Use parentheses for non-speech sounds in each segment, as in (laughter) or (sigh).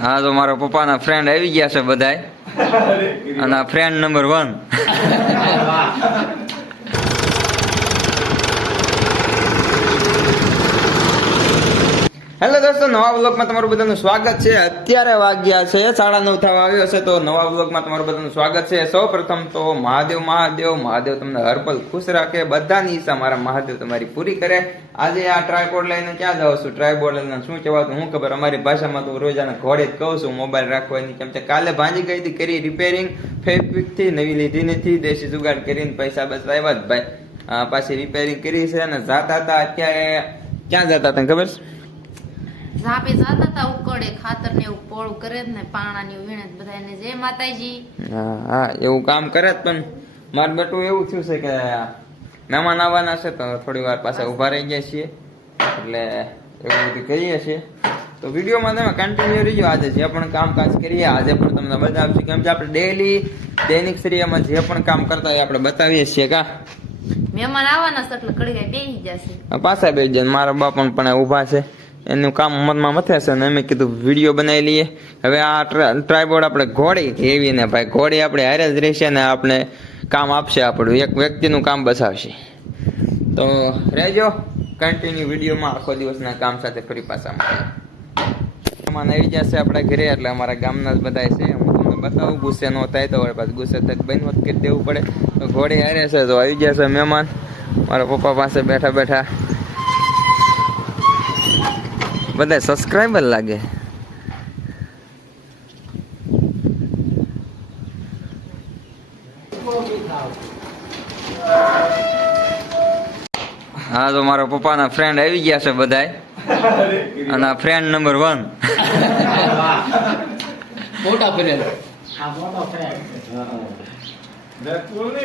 હા તો મારા પપ્પાના ફ્રેન્ડ આવી ગયા છે બધાય. અને ફ્રેન્ડ નંબર વન હેલો દોસ્તો, નવા બ્લોગમાં તમારું બધાનું સ્વાગત છે. અત્યારે વાગ્યા છે, સાડા નવ થવા આવ્યો છે, તો નવા બ્લોગમાં તમારું બધાનું સ્વાગત છે. સૌ પ્રથમ તો મહાદેવ મહાદેવ મહાદેવ તમને હરપલ ખુશ રાખે, બધાની ઈચ્છા મારા મહાદેવ તમારી પૂરી કરે. આજે આ ટ્રાયપોડ લઈને ક્યાં જાઉં છું? ટ્રાયપોડ લઈને શું કહેવાતું? હું ખબર, અમારી ભાષામાં તો રોજાના ઘોડે જ કહું છું મોબાઈલ રાખવાની કેમ કે કાલે ભાંજી ગઈ હતી, કરી રિપેરિંગ ફેબ્રિકથી નવી લીધી નથી, દેશી જુગાડ કરીને પૈસા બચાવ્યા જ ભાઈ. પાછી રિપેરિંગ કરી છે અને જાતા હતા, અત્યારે ક્યાં જતા તને ખબર છે? ઝાપે જાતા તા ઉકળે ખાતર ને એવું પોળું કરે જ ને પાણા ની વીણે જ બધાને જય માતાજી. હા એવું કામ કરે જ પણ મારું બેટું એવું થયું છે કે મહેમાન આવવાના છે તો થોડી વાર પાછા ઊભા રહી ગયા છીએ. એટલે એવું બધું કરીએ છીએ. તો વિડીયોમાં તમે કન્ટિન્યુ રહીજો. આજે જે પણ કામકાજ કરીએ આજે પણ તમને બતાવીશું કેમ કે આપણે ડેલી દૈનિક ક્રિયામાં જે પણ કામ કરતા હોય આપણે બતાવીએ છીએ કા? મહેમાન આવવાના છે એટલે ઘડી બેસી જશે. પાછા બે જાય મારા બાપા પણ ઊભા છે. એનું કામ મનમાં મથે છે ને મેં કીધું વીડિયો બનાવી લઈએ. હવે આ ટ્રાયબોર્ડ આપણે ઘોડી એવી ને ભાઈ, ઘોડી આપણે હારે જ રહેશે ને આપણે કામ આપશે આપણું. એક વ્યક્તિનું કામ બસાવશે. તો રહેજો કન્ટિન્યુ વિડીયોમાં આખો દિવસના કામ સાથે ફરી પાછા મહેમાન આવી જશે આપણા ઘરે, એટલે અમારા ગામના જ બધા છે. બતાવું, ગુસ્સે ન થાય તો પાછું ગુસ્સે થાય બંધ વખત દેવું પડે. તો ઘોડી હારે છે, તો આવી જશે મહેમાન. મારા પપ્પા પાસે બેઠા બેઠા બધા સબસ્ક્રાઈબર લાગે. હા તો મારા પપ્પાના ફ્રેન્ડ આવી ગયા છે બધાય. અને આ ફ્રેન્ડ નંબર વન મોટા ફોન કરી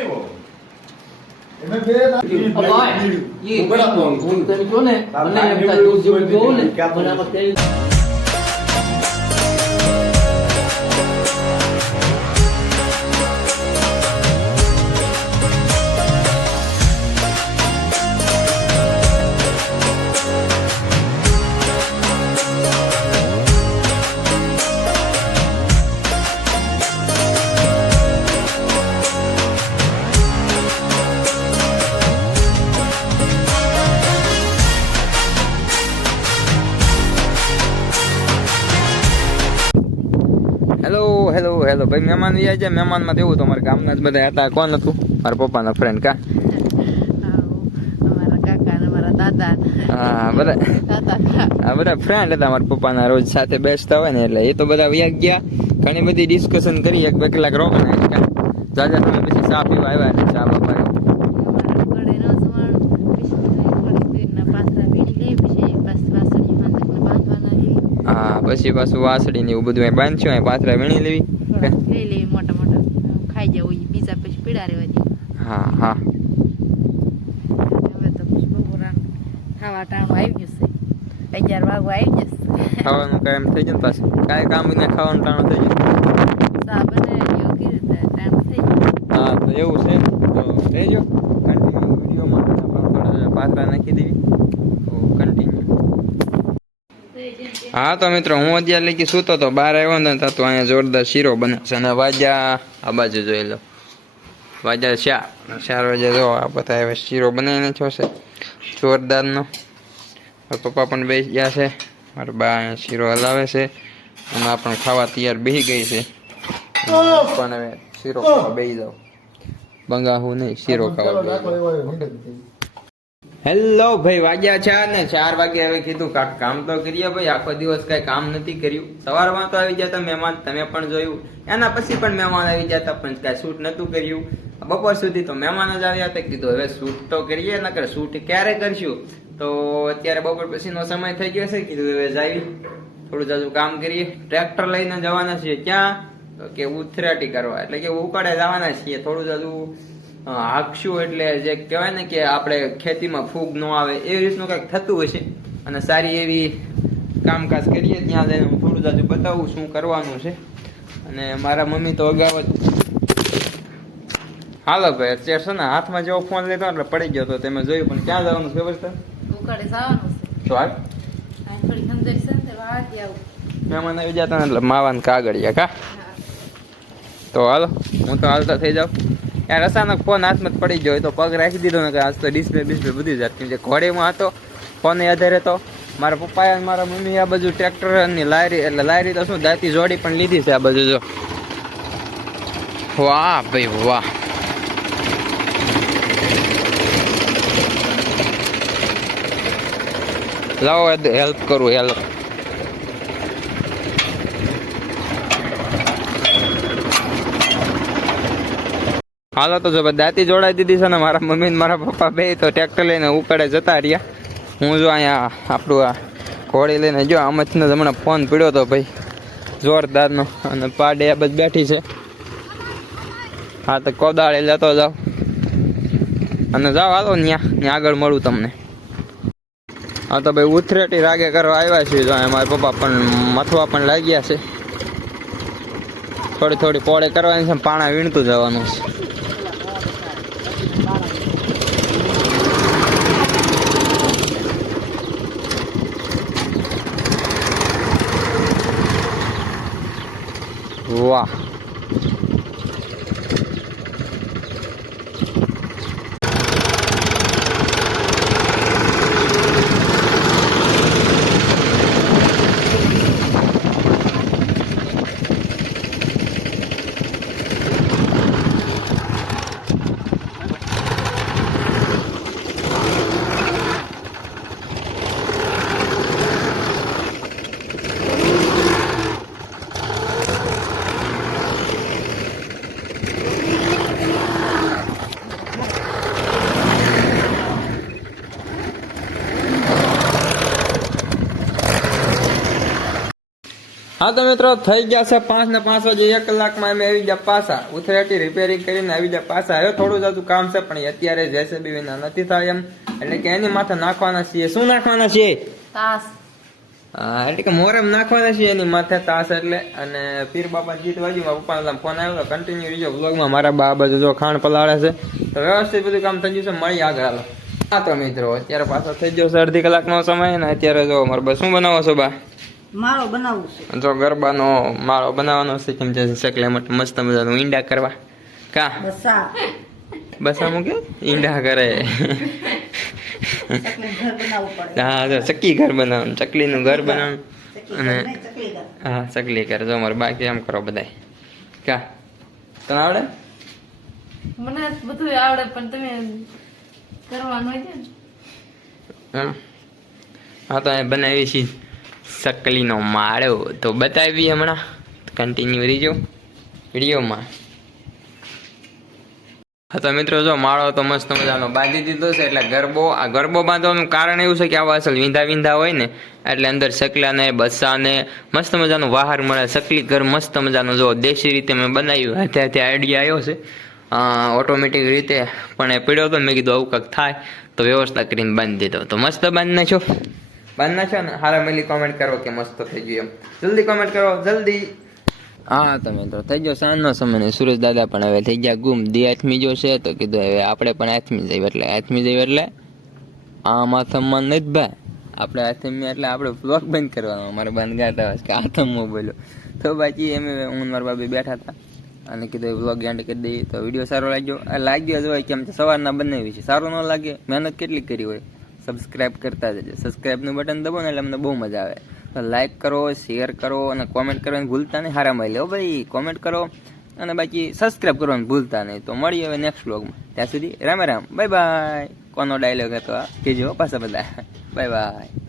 જો ને હેલો ભાઈ મહેમાન વ્યા છે. મહેમાનમાં તો એવું તો અમારા ગામના જ બધા હતા. કોણ હતું? મારા પપ્પાના ફ્રેન્ડ કા? હા બધા. બધા ફ્રેન્ડ હતા મારા પપ્પાના રોજ સાથે બેસતા હોય ને એટલે એ તો બધા વ્યા ગયા. ઘણી બધી ડિસ્કશન કરી એક બે કલાક રોકાણા જાજા તમે પછી ચા પીવા આવ્યા એટલે ચા બાપા હા પછી પાછું વાસળી ને એવું બધું અહીં પાથરા વીણી લેવી. લઈ લે મોટા મોટા. ખાઈ જવું બીજા પછી પીડા રહેવા હા હા. હવે તો બપોરા ખાવા ટાણું આવી જશે અગિયાર વાગવા આવી જશે ખાવાનું કાયમ થઈ જાય ને પાછું? કાંઈ કામ વિના ખાવાનું ટાણું થઈ જાય સા રીતે ટાણું થઈ જાય હા તો એવું છે. તો રહેજો કન્ટિન્યુ વિડીયોમાં થોડા નાખી દેવી તો કન્ટિન્યુ હા તો મિત્રો, હું અત્યારે લઈ સૂતો તો બહાર આવ્યો ને તો અહીંયા જોરદાર શીરો બને છે અને વાજા આ બાજુ જોઈ લો. વાજા ચાર ચાર વાગે જો આ બધા હવે શીરો બનાવીને છો છે. જોરદારનો. પપ્પા પણ બેસી ગયા છે. મારા બા અહીંયા શીરો હલાવે છે. અને આ પણ ખાવા તૈયાર બેસી ગઈ છે. પણ હવે શીરો ખાવા બેસી જાવ બંગાહું નહીં, શીરો ખાવા. હેલો ભાઈ, વાગ્યા છે ને ચાર વાગે હવે કીધું કાક કામ તો કરીએ ભાઈ, આખો દિવસ કઈ કામ નથી કર્યું. સવારમાં તો આવી જતા મહેમાન, તમે પણ જોયું. એના પછી પણ મહેમાન આવી જતા પણ કઈ શૂટ નતું કર્યું. બપોર સુધી તો મહેમાન જ આવ્યા હતા, કીધું હવે શૂટ તો કરીએ, નકર શૂટ ક્યારે કરશું? તો અત્યારે બપોર પછીનો સમય થઈ ગયો છે, કીધું હવે જાય થોડું જાજુ કામ કરીએ. ટ્રેક્ટર લઈને જવાના છીએ ક્યાં? તો કે ઉથરાટી કરવા, એટલે કે ઉકાળે જવાના છીએ. થોડું જાજુ હાંકશું એટલે જે કહેવાય ને કે આપણે ખેતીમાં ફૂગ ન આવે એવી રીતનું કંઈક થતું હશે અને સારી એવી કામકાજ કરીએ ત્યાં જઈને હું થોડું જાજુ બતાવું શું કરવાનું છે. અને મારા મમ્મી તો અગાઉ જ હાલો ભાઈ અત્યારે છે ને હાથમાં જેવો ફોન લીધો એટલે પડી ગયો તો તમે જોયું પણ ક્યાં જવાનું ખબર છે જવાનું છે. મહેમાન આવી જતા એટલે માવાન કાગળિયા કા? તો હાલો હું તો હાલતા થઈ જાઉં. યાર, અચાનક ફોન હાથમાં જ પડી ગયો તો પગ રાખી દીધો ને કે આજ તો ડિસ્પ્લે ડિસ્પ્લે બધી કેમ કે ઘોડીમાં હતો ફોન આધારે તો મારા પપ્પાએ મારા મમ્મી આ બાજુ ટ્રેક્ટરની લારી, એટલે લારી તો શું, દાતી જોડી પણ લીધી છે આ બાજુ જો. વાહ ભાઈ, વાહ. લાવો હેલ્પ કરું, હેલ્પ. હાલો તો જો દાંતી જોડાઈ દીધી છે ને મારા મમ્મી મારા પપ્પા બે, તો ટ્રેક્ટર લઈને ઉકાળે જતા રહ્યા. હું જો અહીંયા આપણું આ ઘોડી લઈને જો આમ જ હમણાં ફોન પીડ્યો તો ભાઈ, જોરદારનો. અને પાડે આ બધ બેઠી છે. હા, તો કોદાળે લેતો જાઓ. અને જાઓ, હાલો ત્યાં ત્યાં આગળ મળું તમને. હા, તો ભાઈ ઉથરેટી રાગે કરવા આવ્યા છીએ જો મારા પપ્પા પણ મથવા પણ લાગ્યા છે. થોડી થોડી પોળે કરવાની છે પાણા વીણતું જવાનું છે. વાહ હા તો મિત્રો થઈ ગયા છે પાંચ ને પાંચ વાગે એક કલાકમાં અમે આવી ગયા પાછા. ઉથરેટી રિપેરિંગ કરીને આવી ગયા પાછા. હવે થોડું જાતું કામ છે પણ અત્યારે જેસીબી વિના નથી થાય એમ. એટલે કે એની માથે નાખવાના છીએ. શું નાખવાના છીએ? તાસ. હા, એટલે કે મોરમ નાખવાના છીએ એની માથે તાસ એટલે. અને પીર બાપા જીત બાજુમાં પપ્પાનો ફોન આવ્યો. કન્ટિન્યુ રીજો વ્લોગમાં મારા બા બાજુ જો ખાણ પલાળે છે. તો વ્યવસ્થિત બધું કામ થઈ ગયું છે. મળી આગળ હાલો. હા તો મિત્રો અત્યારે પાછો થઈ ગયો છે અડધી કલાકનો સમય ને અત્યારે જો મારે બસ શું બનાવો છો બા? મારો બનાવવું છે. જો ગરબાનો માળો બનાવવાનો છે કેમ છે શકલે માટે મસ્ત મજાનું ઈંડા કરવા. કા? બસ આ. મૂકે ઈંડા કરે. હા જો ચક્કી ઘર બનાવવાનું ચકલીનું ઘર બનાવવાનું. અને હા ચકલી ઘર. જો મારે બાકી એમ કરો બધાય. કા? તને આવડે? મને બધું આવડે પણ તમે કરવાનું હોય છે ને. હા. તો બનાવી છે. ચકલીનો માળો તો બતાવી હમણાં. કન્ટિન્યુ રહીજો વિડીયોમાં. હા, તો મિત્રો જો માળો તો મસ્ત મજાનો બાંધી દીધો છે, એટલે ગરબો, આ ગરબો બાંધવાનું કારણ એવું છે કે આવા અસલ વિંધા વિંધા હોય ને, એટલે અંદર સકલાને, બસ્સાને મસ્ત મજાનું બહાર મળે. સકલી ઘર મસ્ત મજાનું. જો દેશી રીતે મેં બનાવ્યું, હાથે હાથે આઈડિયા આવ્યો છે. ઓટોમેટિક રીતે, પણ એ પીડ્યો હતો મેં કીધું આવું કંઈક થાય, તો વ્યવસ્થા કરીને બાંધી દીધો. તો મસ્ત બાંધી નાખ્યો બાંધી છે ને હારા મેલી કોમેન્ટ કરો કે મસ્ત થઈ ગયું એમ. જલ્દી કોમેન્ટ કરો, જલ્દી. હા તમે તો થઈ ગયો સાંજનો સમય ને સુરેશ દાદા પણ હવે થઈ ગયા ગુમ. દી આથમી જો છે તો કીધું હવે આપણે પણ આથમી જઈએ એટલે આથમી જઈએ એટલે? આમાં નહીં નથી ભાઈ આપણે આથમી એટલે આપણે બ્લોક બંધ કરવાનો મારે બંધ ગાતા હોય કે આથમ બોલો. તો બાકી એમ હું મારા બાબી બેઠા હતા અને કીધું બ્લોગ એન્ડ કરી દઈએ તો વીડિયો સારો લાગ્યો. આ લાગ્યો જ હોય કેમ સવારના બનાવી છે સારું ન લાગે, મહેનત કેટલી કરી હોય. સબસ્ક્રાઇબ કરતા જજો. સબસ્ક્રાઇબનું બટન દબો ને એટલે અમને બહુ મજા આવે. તો લાઈક કરો શેર કરો અને કોમેન્ટ કરવાની ભૂલતા નહીં. હારા મળી લો ભાઈ કોમેન્ટ કરો અને બાકી સબસ્ક્રાઇબ કરવાનું ભૂલતા નહીં. તો મળીએ હવે નેક્સ્ટ વ્લોગમાં ત્યાં સુધી રામે રામ. બાય બાય કોનો ડાયલોગ હતો આ કહેજો પાછા બધા. (laughs) Bye bye